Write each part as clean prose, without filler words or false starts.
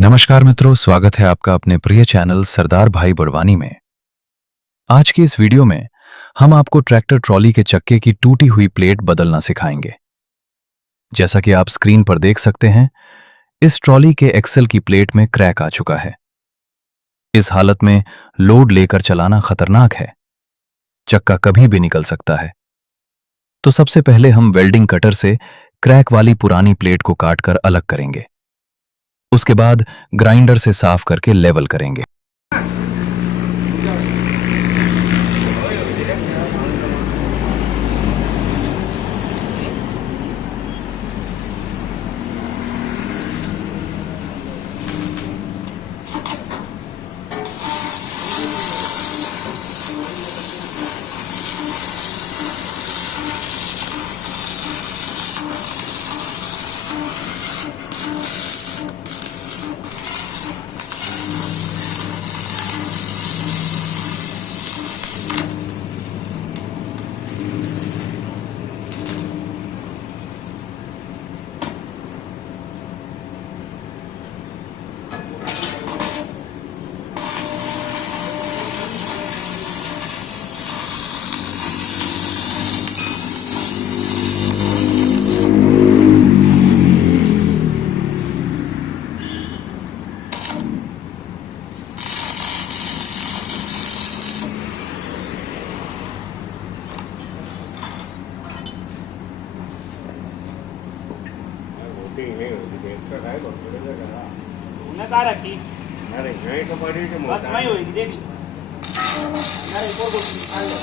नमस्कार मित्रों, स्वागत है आपका अपने प्रिय चैनल सरदार भाई बड़वानी में। आज की इस वीडियो में हम आपको ट्रैक्टर ट्रॉली के चक्के की टूटी हुई प्लेट बदलना सिखाएंगे। जैसा कि आप स्क्रीन पर देख सकते हैं, इस ट्रॉली के एक्सल की प्लेट में क्रैक आ चुका है। इस हालत में लोड लेकर चलाना खतरनाक है। चक्का कभी भी निकल सकता है। तो सबसे पहले हम वेल्डिंग कटर से क्रैक वाली पुरानी प्लेट को काटकर अलग करेंगे। उसके बाद ग्राइंडर से साफ करके लेवल करेंगे। कहाँ रखी? अरे यही तो बड़ी जो बस मोटा वही होगी देखी। अरे एक और दो निकाल ले।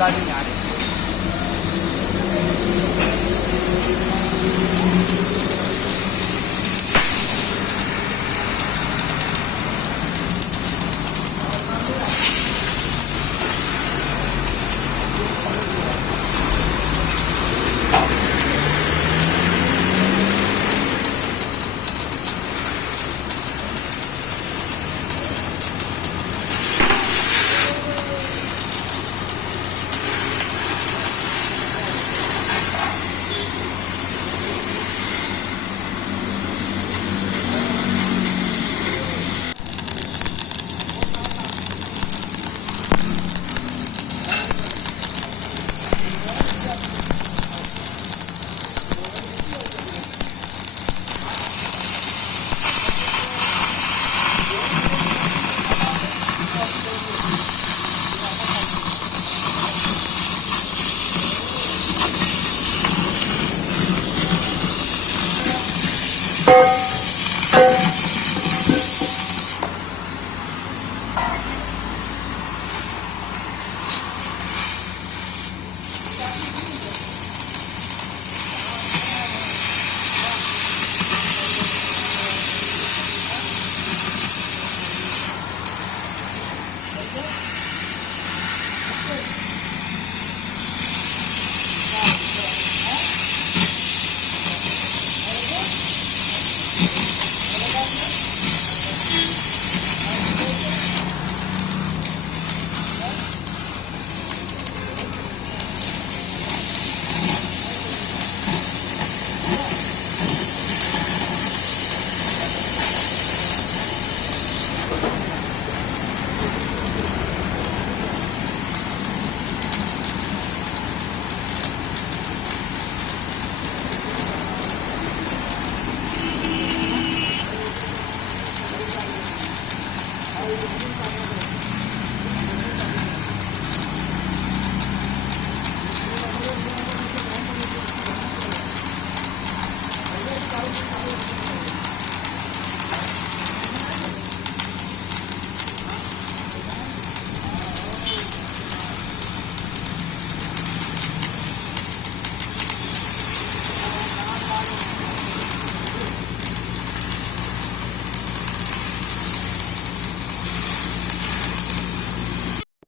गाड़ी में आ रही है।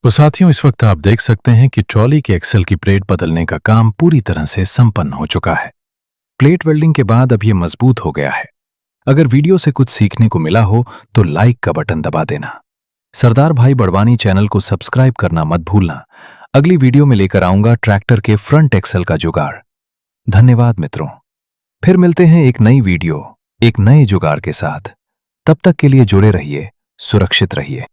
तो साथियों, इस वक्त आप देख सकते हैं कि ट्रॉली के एक्सल की प्लेट बदलने का काम पूरी तरह से संपन्न हो चुका है। प्लेट वेल्डिंग के बाद अब ये मजबूत हो गया है। अगर वीडियो से कुछ सीखने को मिला हो तो लाइक का बटन दबा देना। सरदार भाई बड़वानी चैनल को सब्सक्राइब करना मत भूलना। अगली वीडियो में लेकर आऊंगा ट्रैक्टर के फ्रंट एक्सल का जुगाड़। धन्यवाद मित्रों। फिर मिलते हैं एक नई वीडियो, एक नए जुगाड़ के साथ। तब तक के लिए जुड़े रहिए, सुरक्षित रहिए।